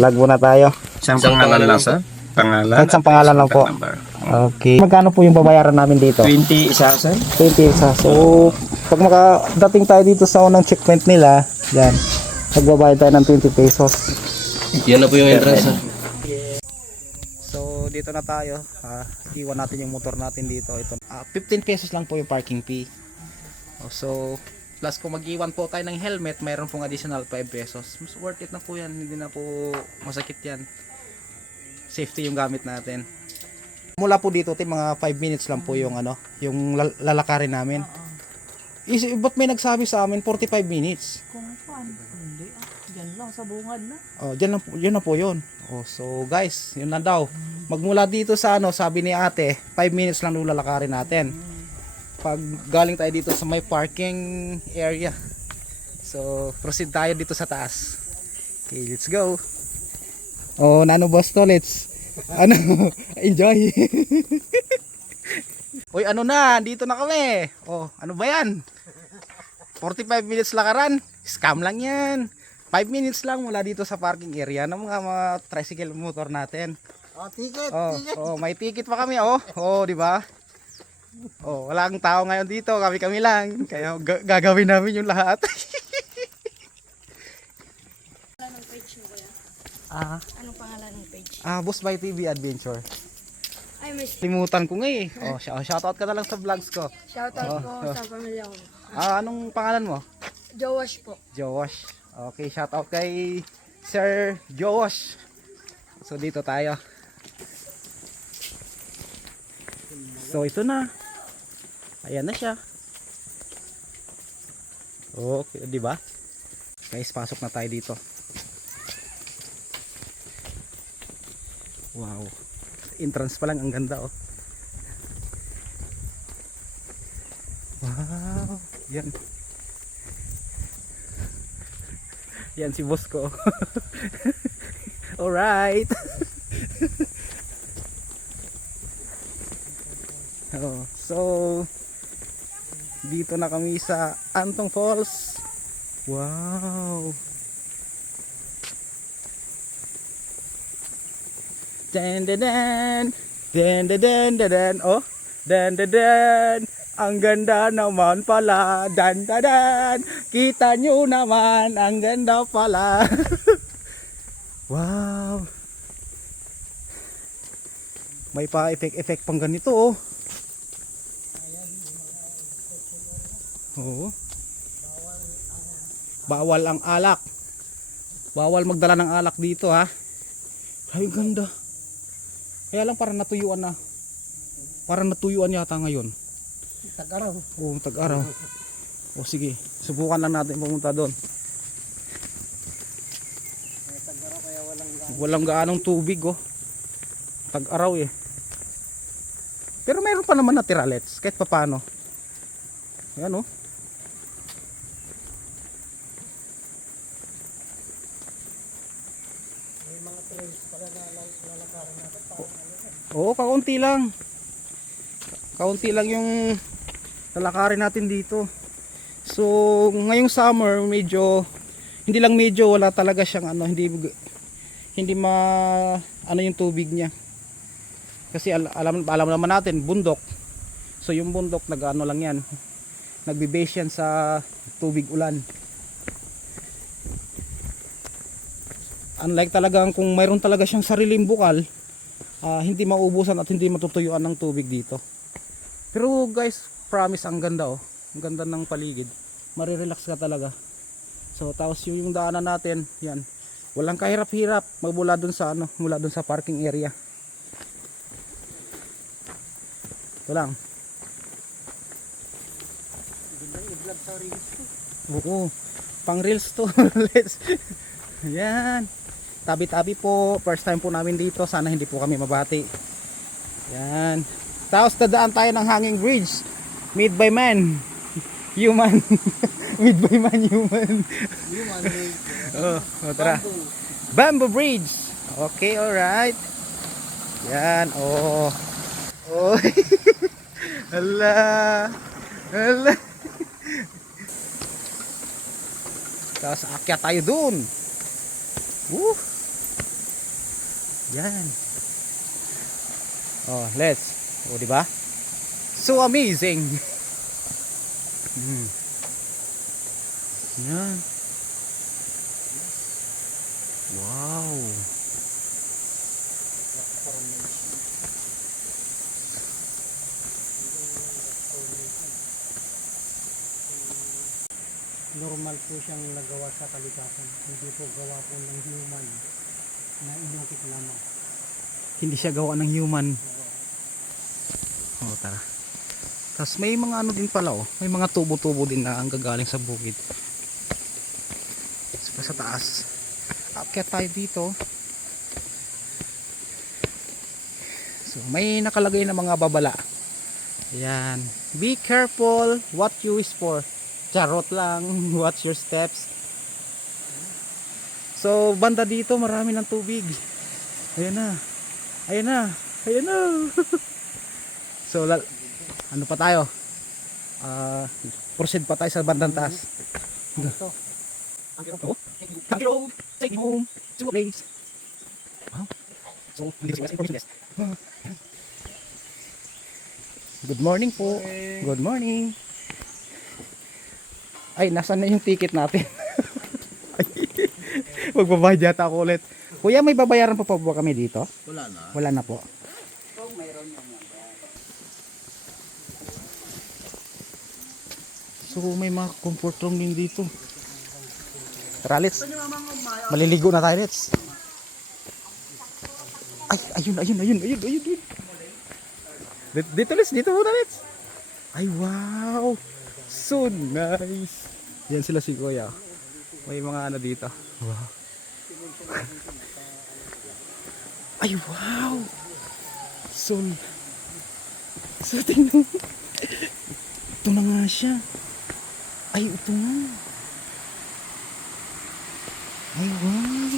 lag muna tayo. Isang pangalan lang sir. Pangalan. Kahit isang pangalan lang po. Okay. Magkano po yung babayaran namin dito? 20 isa sir. 20 isa. So, pag makadating tayo dito sa unang checkpoint nila, yan, magbabayad tayo ng 20 pesos. Yan na po yung entrance sir. So, dito na tayo. Iwan natin yung motor natin dito. Ito. 15 pesos lang po yung parking fee. So, plus kung mag-iwan po tayo ng helmet, mayroon pong additional 5 pesos. Mas worth it na po yan. Hindi na po masakit yan. Safety yung gamit natin. Mula po dito, mga 5 minutes lang po yung yung lalakarin namin. Ba't may nagsabi sa amin 45 minutes? Kung saan? Hindi Diyan lang sa bungad na. Oh, yun na po yun. Oh, so guys, yun na daw. Magmula dito sa sabi ni ate, 5 minutes lang lalakarin natin. Pag galing tayo dito sa may parking area. So, proceed tayo dito sa taas. Okay, let's go. Oh, nano boss to, let's enjoy. Uy, dito na kami. Oh, ano ba yan? 45 minutes lakaran. Scam lang yan. 5 minutes lang mula dito sa parking area ng mga tricycle motor natin. Oh, ticket, ticket. Oh, may ticket pa kami, oh. Oh, di ba? Oh, wala kang tao ngayon dito, kami lang. Kaya gagawin namin yung lahat. Anong page mo kuya? Anong pangalan ng page? Boss by TV Adventure. Ay, may Limutan ko nga eh. Oh, shoutout ka na lang sa vlogs ko. shoutout ko sa pamilya ko. Anong pangalan mo? Jowash po. Jowash. Okay, shoutout kay Sir Jowash. So dito tayo. So ito na. Ayan na siya. Okay, di ba? Guys, pasok na tayo dito. Wow. Entrance pa lang, ang ganda oh. Wow. Yan. Yan si boss ko. Alright. So dito na kami sa Antong Falls. Wow. Dan dan dan dan dan dan. Oh, dan dan dan. Ang ganda naman pala. Dan dan dan. Kita nyo naman, ang ganda pala. Wow. May pa effect pang ganito oh. Oo. Bawal ang alak. Bawal magdala ng alak dito ha. Ay ganda. Kaya lang parang natuyuan na. Parang natuyuan yata ngayon. Tag-araw. Oo, tag-araw. O sige, subukan lang natin pumunta doon. Tag-araw kaya Walang gaanong tubig oh. Tag-araw eh. Pero meron pa naman natira let's kahit papaano. Ayan oh. may mga trails pala na lalakarin natin. Oo, kaunti lang. Kaunti lang yung lalakarin natin dito. So, ngayong summer medyo wala talaga siyang hindi yung tubig niya. Kasi alam naman natin, bundok. So, yung bundok lang yan. Nagbe-base yan sa tubig ulan. Unlike talagang kung mayroon talaga siyang sariling bukal, hindi maubusan at hindi matutuyuan ng tubig dito. Pero guys, promise ang ganda oh. Ang ganda ng paligid. Marirelax ka talaga. So tapos yung daanan natin, yan. Walang kahirap-hirap magmula dun sa mula dun sa parking area. Ito lang. I-vlog sa reels ko. Oo. Pang reels to. Let's. Yan. Tabi-tabi po. First time po namin dito. Sana hindi po kami mabati. Yan. Tapos dadaan tayo ng hanging bridge. Made by man. Human. Made by man, human. Human made. Tara. Bamboo bridge. Okay, alright. Yan. Oh. Oh. Hala. Hala. Tapos akyat tayo dun. Yan. Oh, let's. Oh, di ba? So amazing. Yan. Wow. Normal po siyang nagawa sa kalikasan. Hindi po gawa po ng human na inukit lamang. Hindi siya gawa ng human. Oh, tara. Tapos may mga ano din pala oh. May mga tubo-tubo din na ang gagaling sa bukid. Sa taas. Akyat tayo dito. So may nakalagay na mga babala. Ayan. Be careful what you wish for. Charot lang. Watch your steps. So banda dito marami ng tubig. Ayan na. Ayan na. Ayan na. So ano pa tayo? Proceed pa tayo sa bandang taas. Ito. Take me home to a place. Wow. So, this is information desk. Good morning po. Good morning. Ay, nasaan na yung ticket natin? Magbabayad yata ako ulit. Kuya, may babayaran pa ba kami dito? Wala na. Wala na po. So, may mga comfort room din dito. Tara, let's. Maliligo na tayo, let's. Ay, ayun. Dito, let's. Dito muna, let's. Ay, wow. So nice. Yan sila si Kuya. May mga ano dito. Wow. Ay, wow. So tingnan. Ito na nga siya. Ay, ito nga. Ay, wow.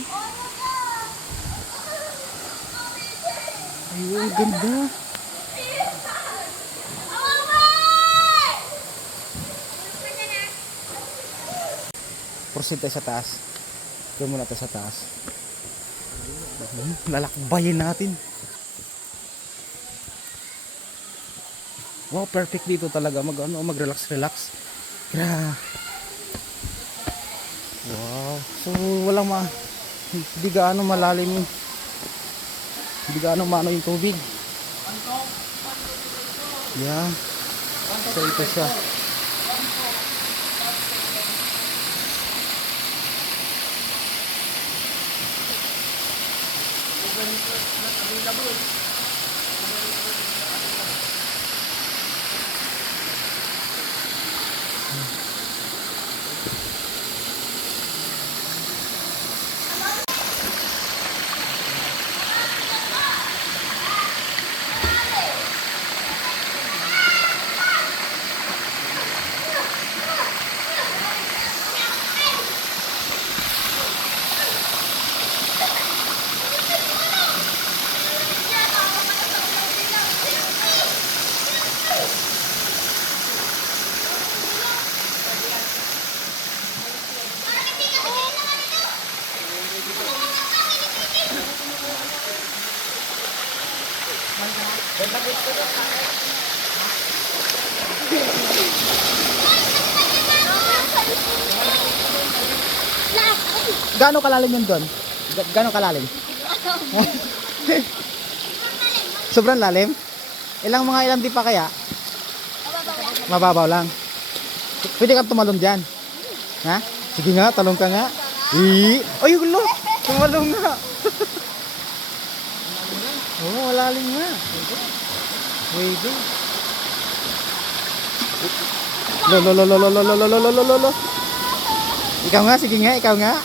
Ay, wow, ganda. Proceed tayo sa taas. Doon muna tayo sa taas. Lalakbayin natin. Wow, perfect dito talaga. Mag-relax. Wow. So, hindi gaano malalim. Hindi gaano maano yung tubig. Yeah. So, ito siya. Gaano kalalim yun doon? Gaano kalalim? Sobrang lalim? Ilang di pa kaya? Mababaw lang. Pwede kang tumalon dyan. Ha? Sige nga, talong ka nga. Ay, gulo! Tumalong nga. Oo, malalim nga. Pwede. Lolo. Ikaw nga, sige nga, ikaw nga.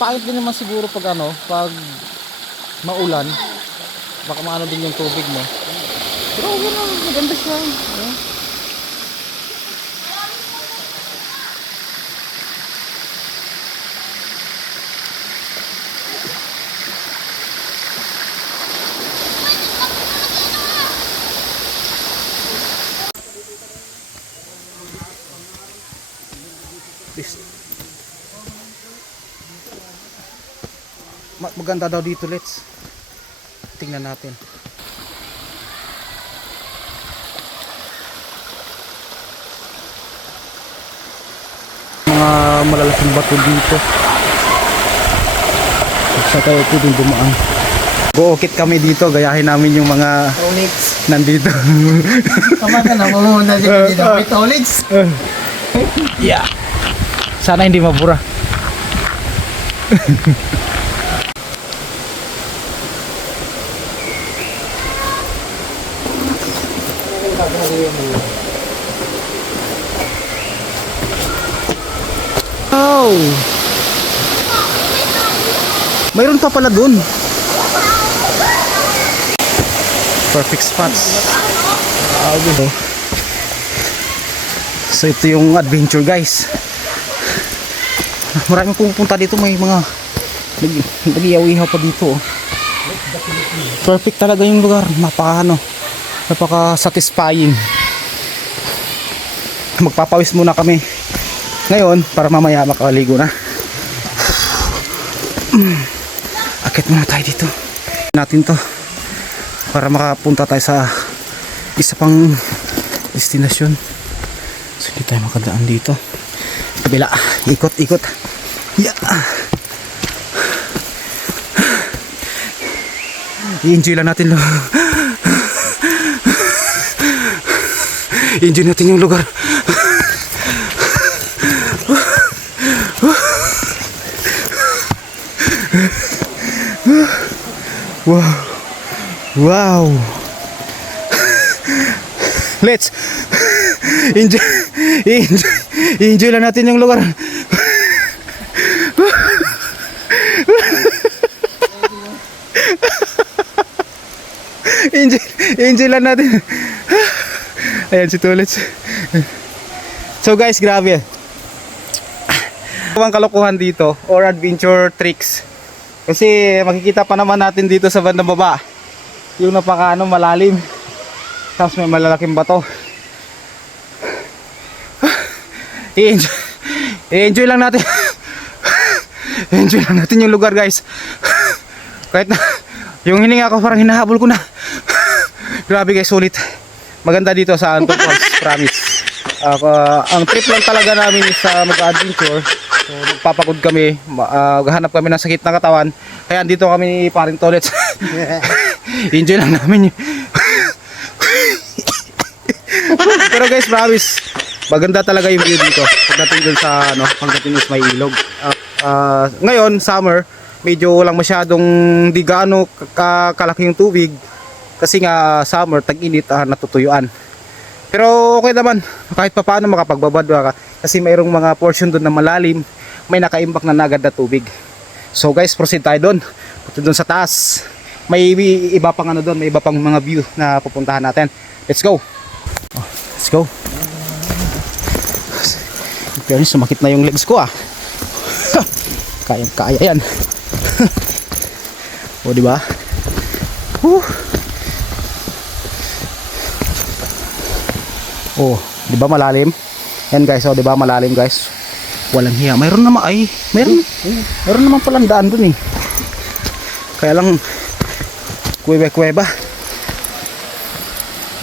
Pangit din naman siguro pag maulan, baka maano din yung tubig mo. Pero okay na, maganda siya. maganda daw dito, let's. Tingnan natin. Mga malalaking bato dito. Sa tayo pwedeng dumaan. Buukit kami dito, gayahin namin yung mga Tolits. nandito. Tama ka na, mamuna dito. May tolits. Yeah. Sana hindi mabura. Oh. Mayroon pa pala dun. Perfect spots. So ito yung adventure, guys. Maraming pupunta dito, may mga nag-iyaw-ihaw pa dito. Perfect talaga yung lugar, napaka satisfying. Magpapawis muna kami ngayon para mamaya makaligo na. Akit muna tayo dito natin to para makapunta tayo sa isa pang destinasyon. So hindi tayo makadaan dito, kabila, ikot yeah. I-enjoy lang natin enjoy natin yung lugar. Wow. Let's enjoy lang natin yung lugar. enjoy lang natin. Ayan si Tulits. So guys, grabe. Ang kalokohan dito or adventure tricks. Kasi makikita pa naman natin dito sa bandang baba yung malalim. Tapos may malalaking bato. I-enjoy lang natin. Enjoy lang natin yung lugar, guys. Kahit na yung hininga ko parang hinahabol ko na. Grabe guys, sulit. Maganda dito sa Anton Falls, promise. Ang trip lang talaga namin is mag-adventure. So magpapagod kami, maghahanap kami ng sakit ng katawan. Kaya andito kami ni Paring Tolets. Enjoy lang namin yun. Pero guys, promise, maganda talaga yung view dito. Pagdating dun sa pagdating sa may ilog. Ngayon, summer, medyo walang masyadong di gaano kalaki yung tubig. Kasi nga summer, tag-init, natutuyuan. Pero okay naman, kahit pa paano makapagbabad ka. Kasi mayroong mga portion doon na malalim, may nakaimbak na agad na tubig. So guys, proceed tayo doon. Punta doon sa taas. May iba pang doon, may iba pang mga view na pupuntahan natin. Let's go. Let's go. Pero sumakit na yung legs ko Kaya yan. O di ba? Oh, di ba malalim? Yan guys, oh, di ba malalim guys? Walang hiya. Mayroon naman palang daan dun Kaya lang kuweba.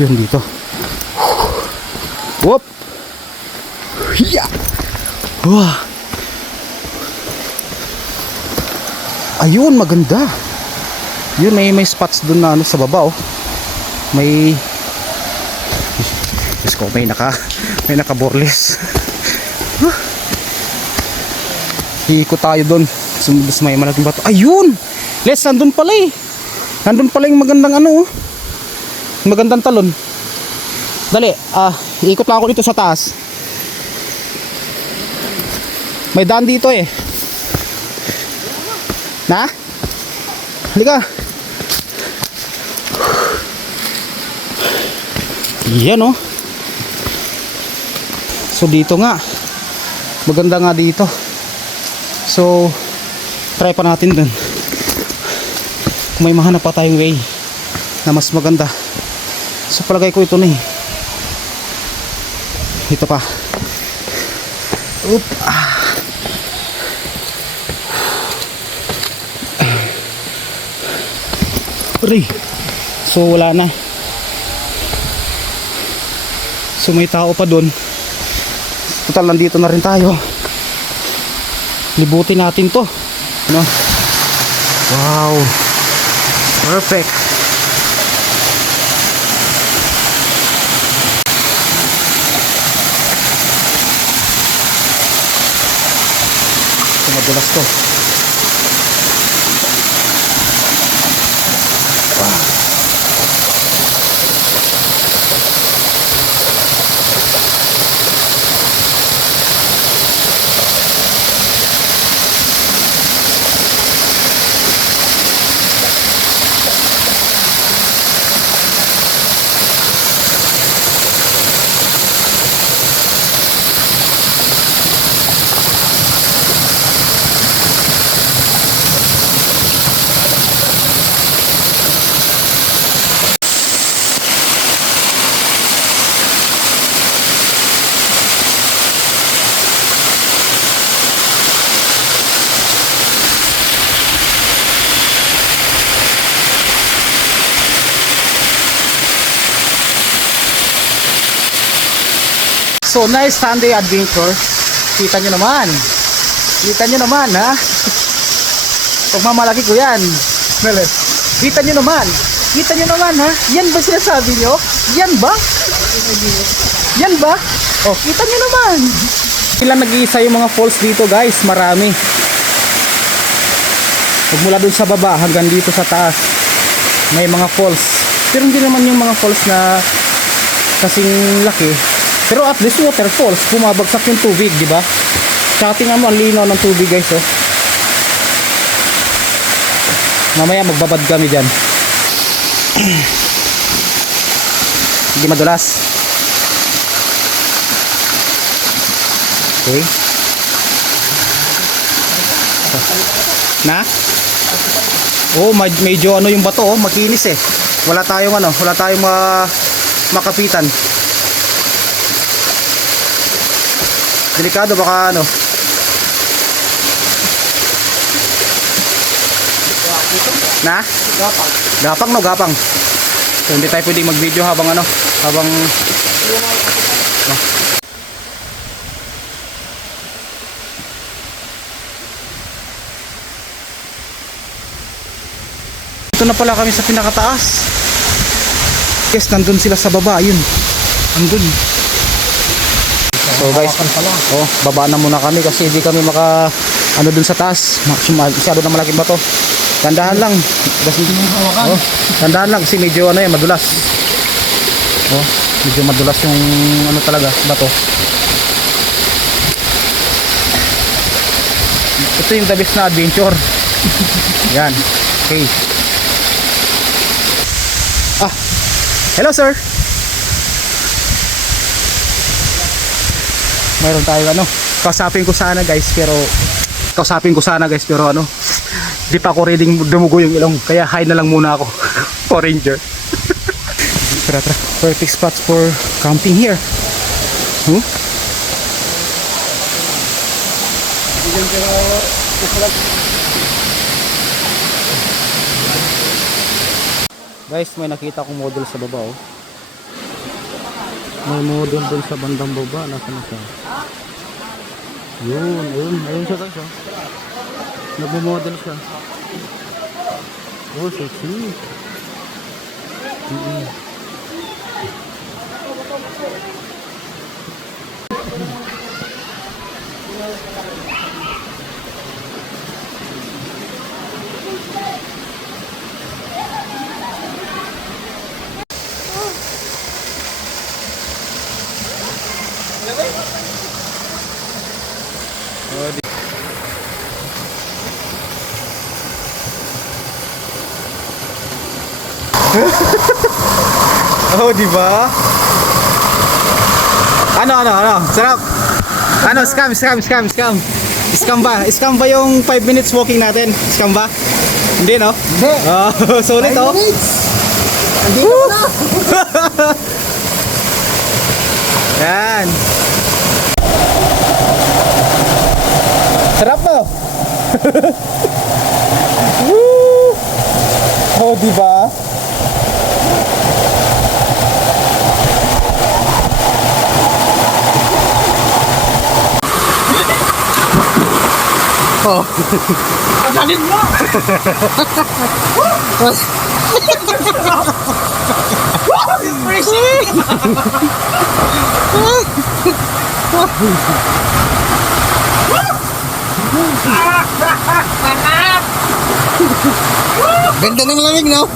Yun dito. Whoop. Hiya. Wah. Ayun, maganda. Yun, may spots dun na sa baba May naka boreless. Ikot tayo doon. Sumunod sa may malaking bato. Ayun! Les, nandun pala Nandun pala yung magandang magandang talon. Dali, ikot lang ako dito sa taas. May daan dito Na? Halika. Yan So dito nga. Maganda nga dito. So try pa natin dun. Kung may mahanap pa tayong way na mas maganda. So palagay ko ito na Ito pa. Aray. So wala na. So may tao pa dun. Total nandito na rin tayo. Libutin natin to. Ano? Wow. Perfect. Madulas to. So nice Sunday adventure. Kita nyo naman. Kita nyo naman ha. Pagmamalaki ko yan. Melet. Kita nyo naman. Kita nyo naman ha. Yan ba sinasabi nyo? Yan ba? Yan ba? Oh, kita nyo naman. Ilan nag-iisa yung mga falls dito guys. Marami. Mula dun sa baba hanggang dito sa taas. May mga falls. Pero hindi naman yung mga falls na kasing laki. Pero at least waterfalls, bumabagsak yung tubig, di ba? Tsaka tingnan mo, ang linaw ng tubig guys, oh. Mamaya magbabad kami dyan. Hindi madulas. Okay. Na? Oh, medyo ano yung bato, oh, makinis eh. Wala tayong makapitan. Delikado baka ano. Na? Gapang. Gapang no, gapang. So hindi tayo pwedeng mag-video habang ano, habang Ito na pala kami sa pinakataas. Yes, nandun sila sa baba, yun. Andun. So guys, oh, baba na muna kami kasi hindi kami maka ano dun sa taas. Masyado na malaking bato. Tandahan lang. Oh, tandahan lang kasi medyo ano yan, madulas. Oh, medyo madulas yung ano talaga, bato. Ito yung the best na adventure. Yan. Okay. Ah. Hello sir. Mayroon tayo ano, kausapin ko sana guys pero ano, di pa ako ready dumugo yung ilong kaya high na lang muna ako. For ranger. Tara. Perfect spots for camping here. Guys, may nakita akong model sa baba oh. May model dun sa bandang baba. Nasaan na siya? Ayun siya guys oh. Nagmo-model siya. Oh, sexy. Oh, di ba? Ano? Sarap. Ano, scam. Scam ba yung 5 minutes walking natin? Scam ba? Hindi, no? Hindi. Oh, sulit, oh. 5 minutes. Andito ko na. Yan. Sarap, no? Oh, di ba? Oh. Pagalin mo! Ganda ng lamig, no?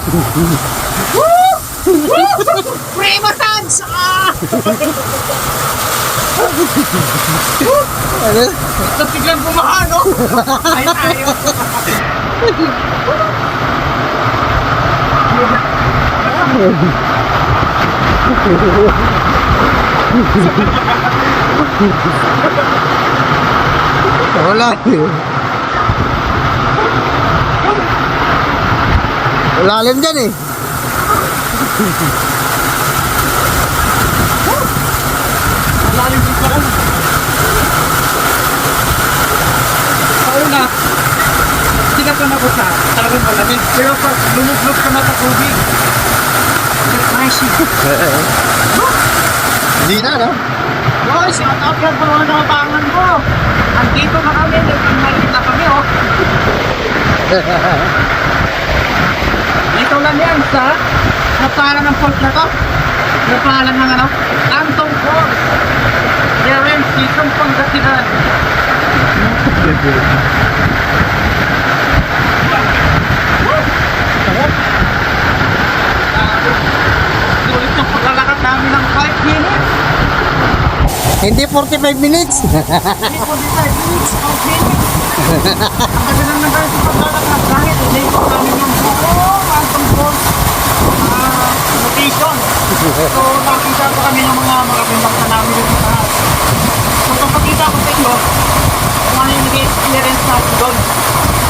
Free massage! Ano? Tapos biglang bumaha, no? Ay, tayo. Wala. Lalim dyan eh. Malalim dito ko. Pauna, sinapan ako sa talagang malamig. Pero pag lumublog ka na sa tubig, refreshing. Hindi na, no? Boy, shout out yan po mga nakapangan ko. Andito na kami, nagpinalit na kami, oh. Dito lang yan sa napalan ng port na to. Napalan ng ano? Antong Port. Karen, Season Pangasinan. Sulit yung paglalakad namin ng 5 minutes. Hindi 45 minutes. Hindi 45 minutes, 5 minutes. Ang tagal lang naman sa paglalakad kahit hindi ko namin yung buong Antong Port location. So nakita pa kami ng mga magagandang namin dito sa taas. So papakita ko sa inyo kung ano yung nag-experience natin doon.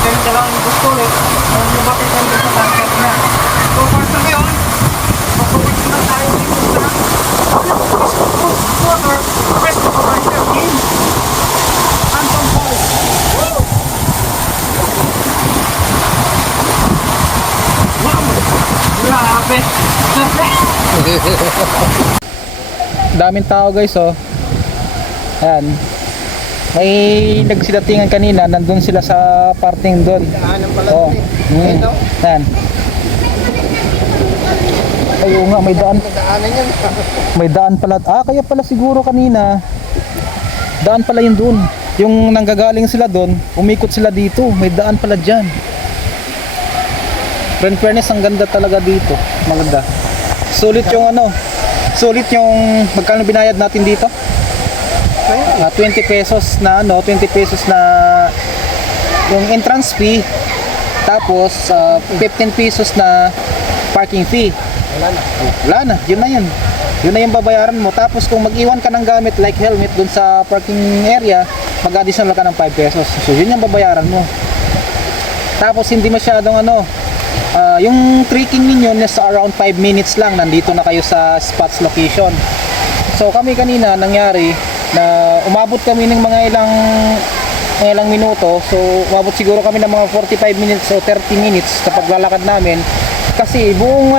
Then dalawang gusto ulit kung yung bakit nandun sa dagat na. So for sa ngayon, mag-focus na tayo dito sa water festival in Antong Falls. Wow! Grabe! Daming tao guys, oh. Ayan. May nagsidatingan kanina, nandun sila sa parting doon. Oh. Ayan. Ay, oo nga, may daan. May daan pala. Ah, kaya pala siguro kanina. Daan pala yun doon. Yung nanggagaling sila doon, umikot sila dito. May daan pala dyan. Pero in fairness, ang ganda talaga dito. Maganda. Sulit yung ano. Sulit yung magkano binayad natin dito? 20 pesos na ano, 20 pesos na yung entrance fee. Tapos 15 pesos na parking fee. Wala na, yun na yun. Yun na yung babayaran mo. Tapos kung mag-iwan ka ng gamit like helmet dun sa parking area, mag-additional ka ng 5 pesos. So yun yung babayaran mo. Tapos hindi masyadong ano, yung trekking ninyo nasa around 5 minutes lang, nandito na kayo sa spots location. So kami kanina nangyari na umabot kami ng mga ilang minuto. So umabot siguro kami ng mga 45 minutes o 30 minutes sa paglalakad namin. Kasi buong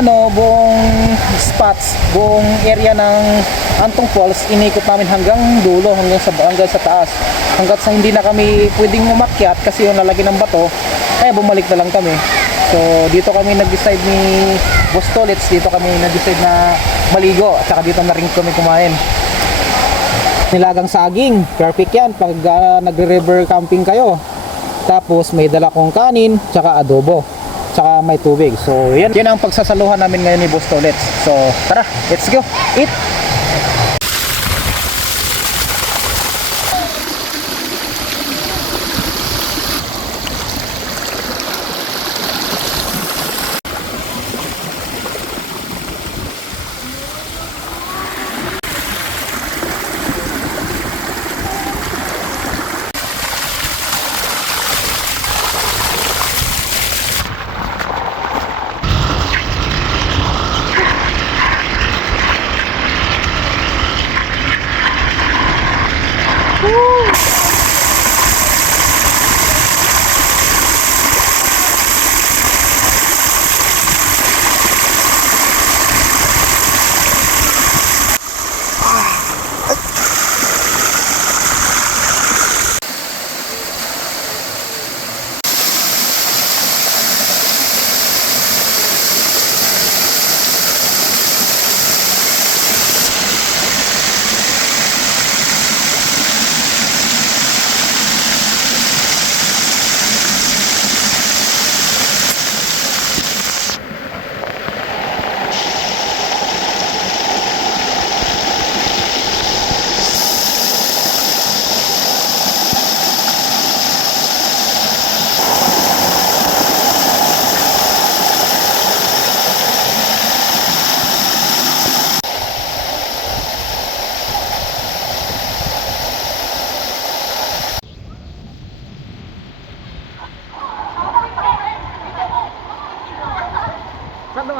spots, buong area ng Antong Falls inikot namin hanggang dulo, hanggang sa taas. Hanggat sa hindi na kami pwedeng umakyat kasi yung lalagyan ng bato, kaya bumalik na lang kami. So dito kami nag-decide ni Boss Tolets, dito kami nag-decide na maligo at saka dito na rin kami kumain. Nilagang saging, perfect yan pag nagre-river camping kayo. Tapos may dala kong kanin, tsaka adobo, tsaka may tubig. So yan ang pagsasaluhan namin ngayon ni Boss Tolets. So tara, let's go, eat!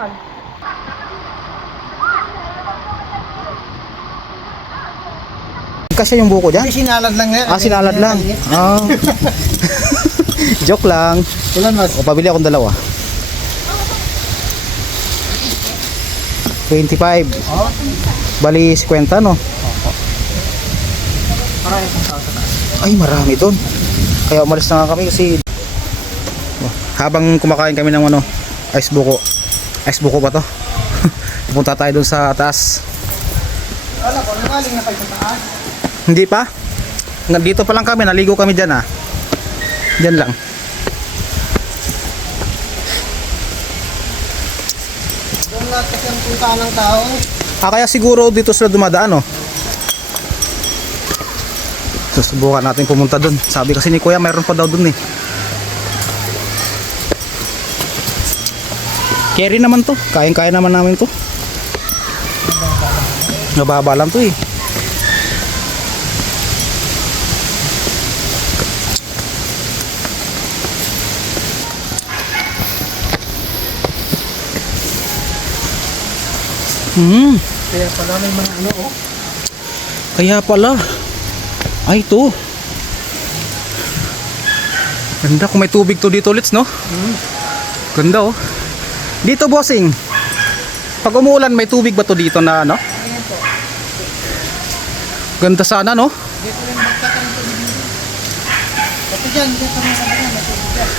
naman. Kasi yung buko dyan? Hindi, sinalad lang yan. Sinalad lang. Ah. Joke lang. Ulan, mas. O, pabili akong dalawa. 25. Bali 50, no? Ay, marami doon. Kaya umalis na nga kami kasi habang kumakain kami ng ice buko. Ice buko ba to? Pupunta tayo doon sa taas. Wala ko, nagaling na kayo sa taas. Hindi pa? Nandito pa lang kami, naligo kami dyan ah. Dyan lang. Doon lahat kasi ang punta ng tao. Kaya siguro dito sila dumadaan, no? Susubukan natin pumunta dun. Sabi kasi ni Kuya, mayroon pa daw dun eh. Carry naman to. Kayang-kaya naman namin to. Mababa lang to eh. Kaya pala may mga Kaya pala. Ay, ito. Ganda kung may tubig to dito ulit, no? Ganda, oh. Dito, bossing. Pag umuulan, may tubig ba to dito na, no? Ganda sana, no?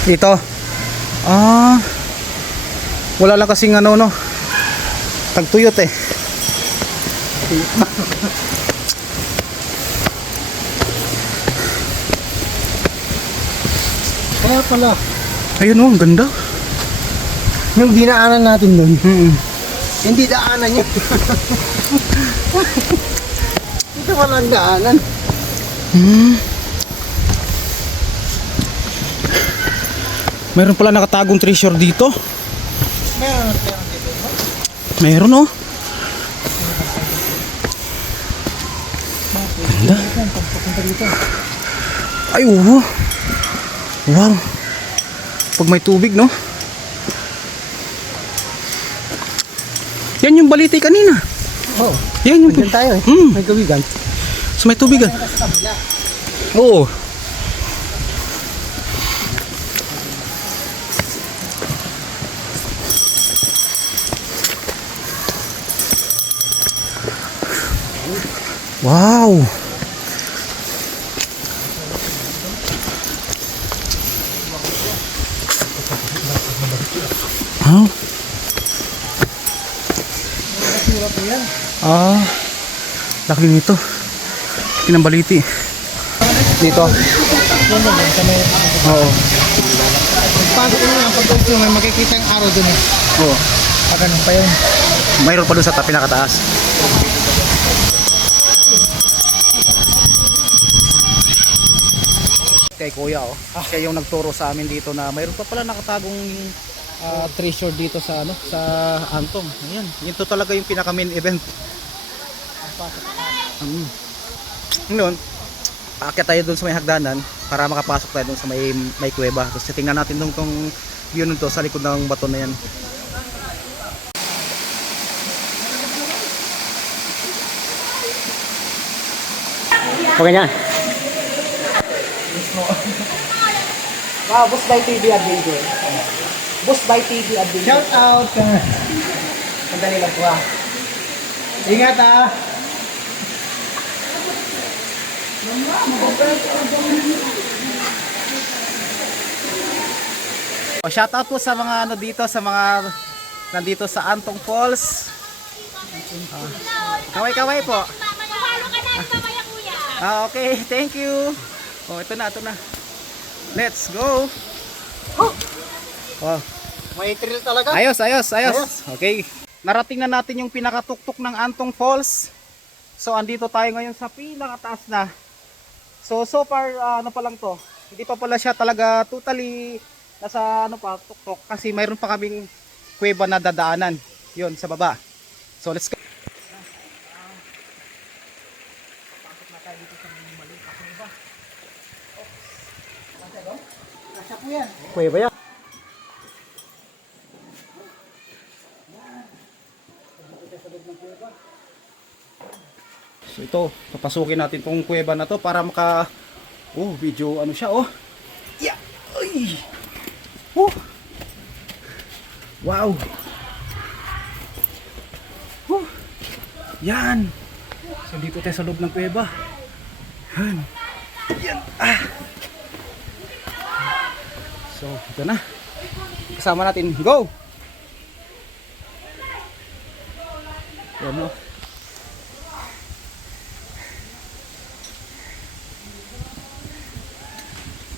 Dito. Wala lang kasing no? Tagtuyot eh. Kaya pala, Ayun oh, ang ganda. yung dinaanan natin doon, hindi daanan yun. Ito pala ang daanan. Meron pala nakatagong treasure dito. Meron dito. Meron oh. Ganda. Ay, wow. Wow. Pag may tubig, no? Yan yung baliti kanina. Oo. Yan yung... Diyan tayo eh. May gawigan. So may tubigan. Oo. Wow. Huh? Laki nito. Kinambaliti. Dito. Oo. Pagpasok mo yan, pag gusto may makikita yung araw dun eh. Oo. Pag ganun pa yun. Mayroon pa doon sa pinakataas. Kay Kuya oh. Siya yung nagturo sa amin dito na mayroon pa pala nakatagong treasure dito sa sa Antong. Ayan, ito talaga yung pinaka main event. Noon, aakyat tayo doon sa may hagdanan para makapasok tayo doon sa may kuweba. Tapos tingnan natin doon tong view nito sa likod ng bato na yan. Okay na. Wow, Boss by TV Adventure. Boss by TV Adventure. Shout out! Sandali lang po ah. Ingat ah! Shout out po sa mga dito, sa mga nandito sa Antong Falls. Kaway-kaway po. Okay, thank you. Oh, ito na. Let's go. Oh, May thrill talaga. ayos. Okay. Narating na natin yung pinakatuktok ng Antong Falls. So, andito tayo ngayon sa pinakataas na. So far, ano pa lang to. Hindi pa pala siya talaga totally nasa tuktok. Kasi mayroon pa kaming kuweba na dadaanan. Yun, sa baba. So, let's go. Kuweba yan. ito. Papasukin natin tong kuweba na to para video ano siya, oh. Yeah. Ay. Wow. Yan. So dito tayo sa loob ng kuweba. Yan. So, ito na. Kasama natin. Go! Yan, oh.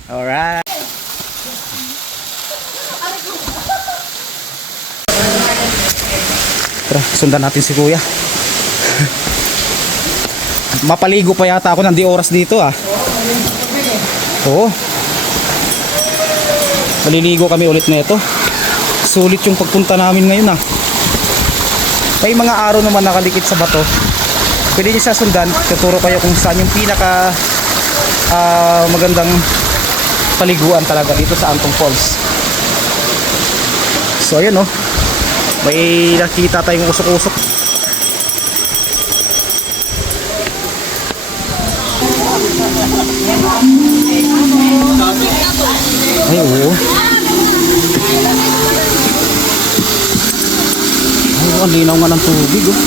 Alright. Tara, sundan natin si Kuya. Mapaligo pa yata ako ng di oras dito ah. Oo. Maliligo kami ulit na ito. Sulit yung pagpunta namin ngayon ah. May mga araw naman nakalikit sa bato. Pwede niyo sa sundan, tuturo kayo kung saan yung pinaka magandang paliguan talaga dito sa Antong Falls. So ayun oh. May nakita tayong usok-usok. Ay oo. Ay, ang linaw nga ng tubig oh.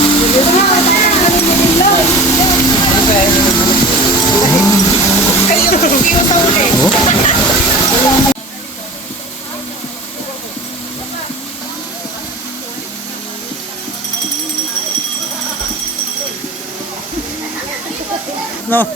No.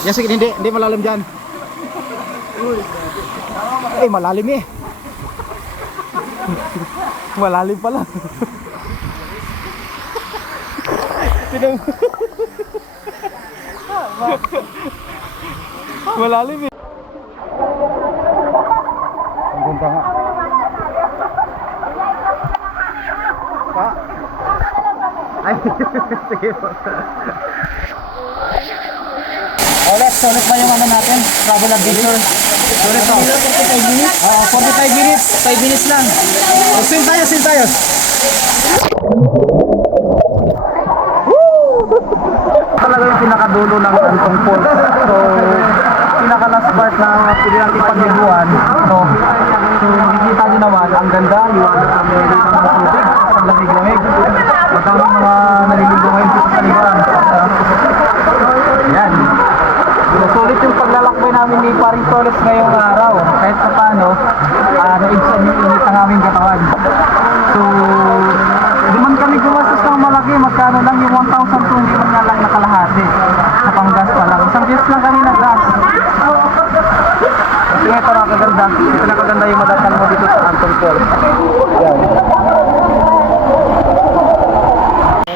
Ya sige, hindi malalim dyan. Eh, malalim eh. Malalim pala. Malalim eh. Ang ganda nga. Pa? Ay, sige po. Sulit ba yung ano natin? Travel adventure. Sulit to. 45 minutes? 45 minutes. 5 minutes lang. Swim tayo. Talaga yung pinakadulo ng Antong Falls. So, pinaka last part na pwede natin pagliguan. So, makikita nyo naman, ang ganda, liwanag ang meron ng mga tubig. Ang lamig-lamig. Matamang mga naliligo ngayon dito sa liguan. Yan. Sulit yung paglalakbay namin ni Paring Toles ngayong araw. Kahit pa paano, naibsan yung init ang aming katawan. So, di man kami gumastos ng malaki. Magkano lang yung 1,000 kung di man nga lang nakalahati. Sa panggas pa lang. Isang beses lang kami nag-gas. Kasi ito nakaganda. Ito nakaganda yung madatan mo dito sa Antong Falls. Yan.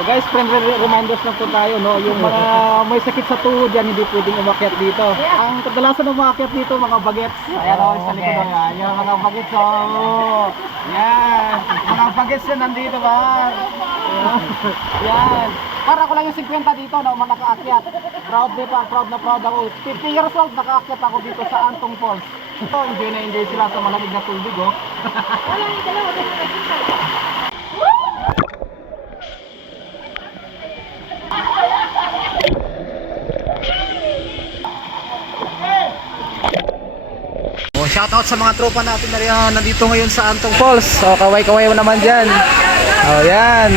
Guys, friend reminders lang po tayo, no? Yung mga may sakit sa tuhod yan, hindi pwedeng umakyat dito. Ang kadalasan ng umakyat dito, mga bagets. Ayan o, sa likod o yan. Yung mga bagets o. Yan. Mga bagets yan nandito ba? Yan. Para ko lang yung 50 dito na nakaakyat. Proud na proud ako. 50 years old, nakaakyat ako dito sa Antong Falls. So, enjoy na enjoy sila sa malamig na tubig, oh. Shoutout sa mga tropa natin na rin nandito ngayon sa Antong Falls. So, kaway-kaway mo naman dyan. Oh, yan.